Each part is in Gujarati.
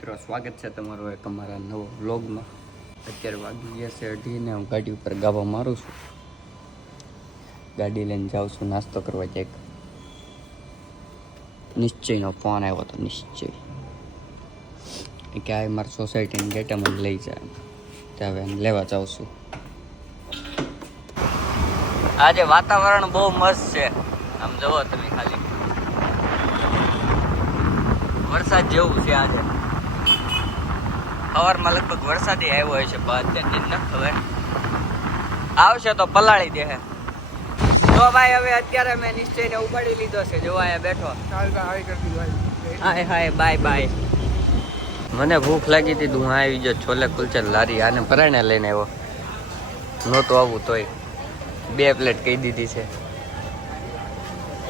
મિત્રો, સ્વાગત છે તમારું એક અમારા નવો વ્લોગમાં. અત્યારે વાગી ગયા છે 8:30 ને હું ગાડી ઉપર ગાવા મારું છું. ગાડી લઈને જાઉં છું નાસ્તો કરવા ક્યાંક. નિશ્ચયનો ફોન આવ્યો હતો. નિશ્ચય કે આ મારી સોસાયટીની ગેટે મને લઈ જાય, ત્યાં હવે લેવા જાઉં છું. આજે વાતાવરણ બહુ મસ્ત છે, આમ જુઓ તમે ખાલી. વરસાદ જેવું છે આજે. સવારમાં લગભગ વરસાદી આવ્યો હોય છે, પણ અત્યારે નથી ખબર. આવશે તો પલાળી દે. તો ભાઈ હવે અત્યારે મેં નિશ્ચયને ઉપાડી લીધો છે. જો અહીંયા બેઠો. હાય હાય બાય બાય. મને ભૂખ લાગી હતી, હું આવી ગયો છોલે કુલચા લારી. આને પરાણે લઈને આવ્યો. નહોતું આવું તોય 2 પ્લેટ કહી દીધી છે.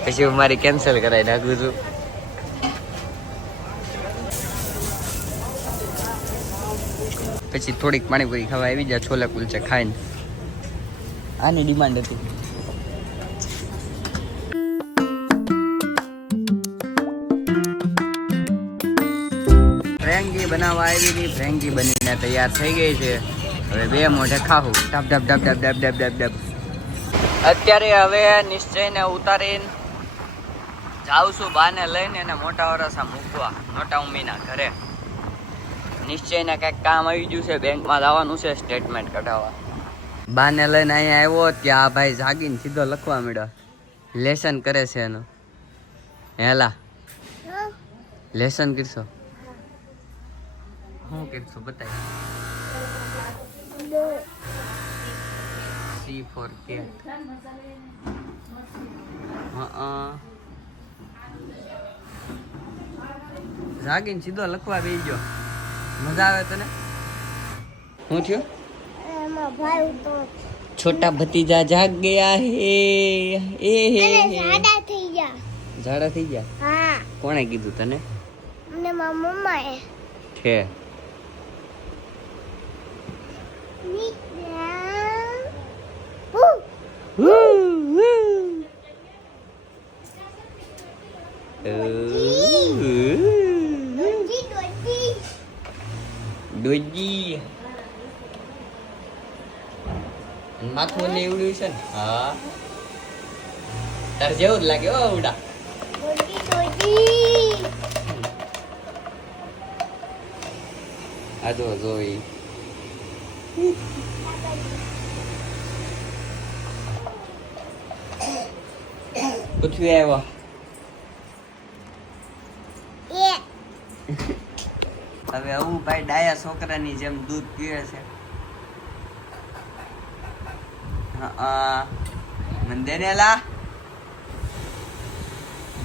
પછી હું મારી કેન્સલ કરાવી નાખું છું. પછી થોડીક પાણીપુરી ખાવા આવી જાય છોલે કુલચા ખાઈને. આની ડિમાન્ડ હતી. ફ્રેન્કી બનાવવા આવી હતી. ફ્રેન્કી બનીને તૈયાર થઈ ગઈ છે. હવે 2 મોઢે ખાવું. ડબ ડબ ડબ ડબ ડબ ડબ ડબ ડબ. અત્યારે હવે નિશ્ચયને ઉતારીને જાઉં છું બાને લઈને એને મોટા વરસા મૂકવા મોટા ઉમ્મીના ઘરે. નિશ્ચયને કંઈક કામ આવી ગયું છે, બેંકમાં જવાનું છે સ્ટેટમેન્ટ કઢાવવા. બાને લઈને અહીંયા આવ્યો ત્યાં આ ભાઈ જાગીને સીધો લખવા માંડ્યો. લેસન કરે છે એનું. હેલા લેસન કરશો? શું કરશો બતાવી. C for cat. જાગીને સીધો લખવા બેસી ગયો. મજા આવે તને? શું થયું? છોટા ભતીજા જાગ ગયા હે. એ હે ઝાડા થઈ ગયા. ઝાડા થઈ ગયા? હા. કોણે કીધું તને? મને મારા મમ્માએ. છે ડોજી માથું ને એવડું છે ને. હા તાર જેવું જ લાગે. ઓ ઉડા આ જો જોઈ પૃથ્વી આવ્યો. હવે આવું ભાઈ ડાયા છોકરાની જેમ દૂધ પીવે છે. હા મંદેરેલા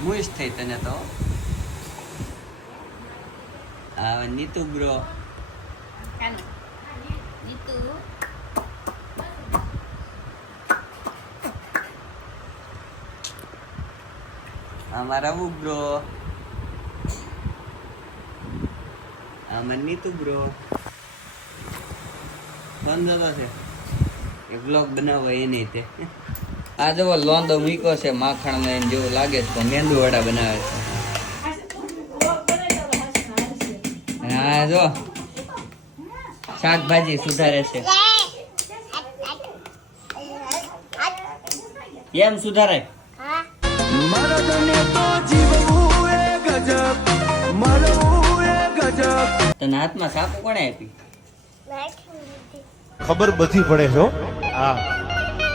મુઈશ થઈ તને તો. આ નીતુ બ્રો. અમારા બ્રો. નીતુ બ્રો બંધ હતો છે એ બ્લોગ બનાવો એ નહીં તે. આ જો લોંદો મૂક્યો છે માખણ માં જેવું લાગે છે, મેંદુ વડા બનાવે છે. હા જો શાકભાજી સુધારે છે. કેમ સુધારે? તને હાથમાં સાપુ કોણે આપી? ખબર બધી પડે છો. હા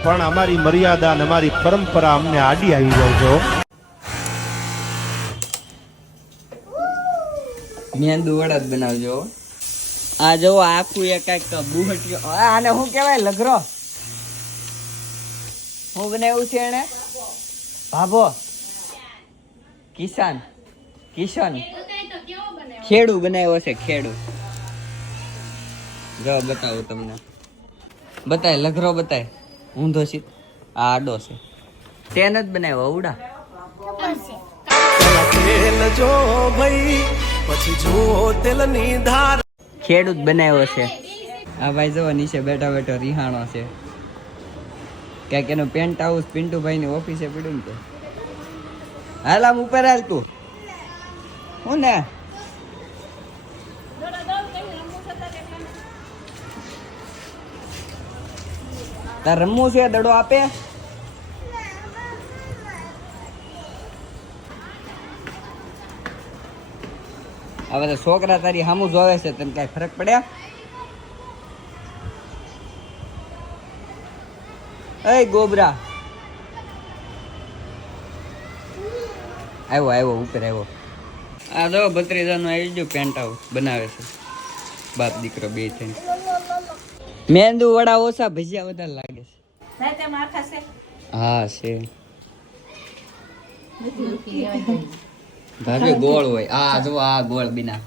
પણ અમારી મર્યાદા અને અમારી પરંપરા અમને આડી આવી જાય છો. મેંદુ વડા જ બનાવજો. આ જો આખું એક બુહટિયો. આને શું કહેવાય? લઘરો. શું બનાવ્યું છે એને? ભાભો કિશન ખેડૂ બનાવ્યો છે. ખેડૂ જો બતાવું તમને. બતાય લઘરો બતાય. ઊંધો છે. આ આડો છે. તેને જ બનાવ્યો ઉડા. ખેડૂત બનાવ્યો છે. આ ભાઈ જો નીચે બેઠા બેઠો રિહાણો છે. ક્યાંક એનું પેન્ટ હાઉસ પિન્ટુભાઈ ની ઓફિસે પડ્યું ને. હાલ આમ ઉપર હાલ તું. હું ને તાર રમવું છે દડો આપે? હવે તો છોકરા તારી સામું જોવે છે, તને કઈ ફરક પડ્યા? એ ગોબરા આવ્યો ઉપર આવ્યો. આ જો ભત્રીજાનું આવી ગયું પેન્ટ હાઉસ બનાવે છે બાપ દીકરો બે થઈને. મેંદુ વડા ઓછા, ભજીયા વધારે લાગે છે. હા છે ભાભી ગોળ હોય. આ જો આ ગોળ બિના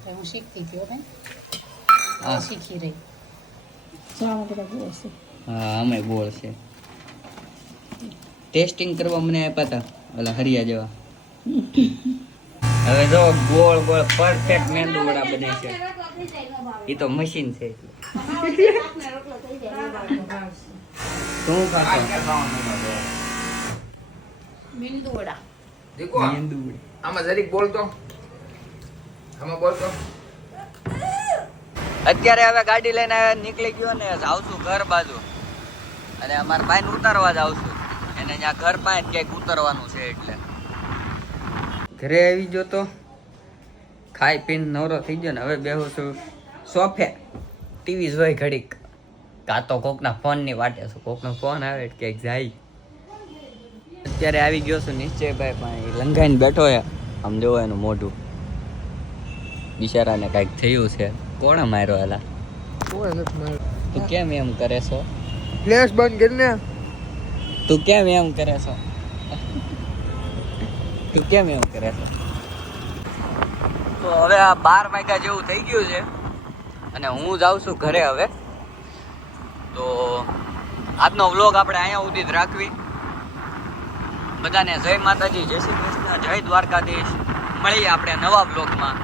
હા અમે ગોળ છે. ટેસ્ટિંગ કરવા મને આપ્યા હતા ઓલા હરિયા જેવા. હવે જો ગોળ ગોળ પરફેક્ટ મેંદુ વડા બને છે. એ તો મશીન છે. શું ખાશો? મેંદુ વડા. મેંદુ વડા. આમાં જરીક બોલતો. આમાં બોલતો. અત્યારે હવે ગાડી લઈને નીકળી ગયો ને આવશું ઘર બાજુ, અને અમારા ભાઈને ઉતારવા જ આવશું. એને ત્યાં ઘર પાસે ક્યાંક ઉતરવાનું છે એટલે ઘરે આવી ગયો તો ખાઈ પીને નવરો થઈ ગયો ને હવે બેહું છું સોફે, ટીવી જોઈ ઘડીક. કાં તો કોકના ફોનની વાટે છું, કોકનો ફોન આવે ક્યાંક જાય. અત્યારે આવી ગયો છું નિશ્ચયભાઈ પણ લંઘાઈને બેઠો છે. આમ જોવો એનું મોઢું, બિચારાને કાંઈક થયું છે. કોણે માર્યો એલા? તું કેમ એમ કરે છો? ફ્લેશ બંધ કરીને. તું કેમ એમ કરે છો? તું કેમ એમ કરે છો? તો હવે આ 12 વાગ્યા જેવું થઈ ગયું છે અને હું જાઉં છું ઘરે હવે. તો આજનો વ્લોગ આપણે અહીંયા સુધી જ રાખવી. બધાને જય માતાજી, જય શ્રી કૃષ્ણ, જય દ્વારકાધીશ. મળીએ આપણે નવા વ્લોગમાં.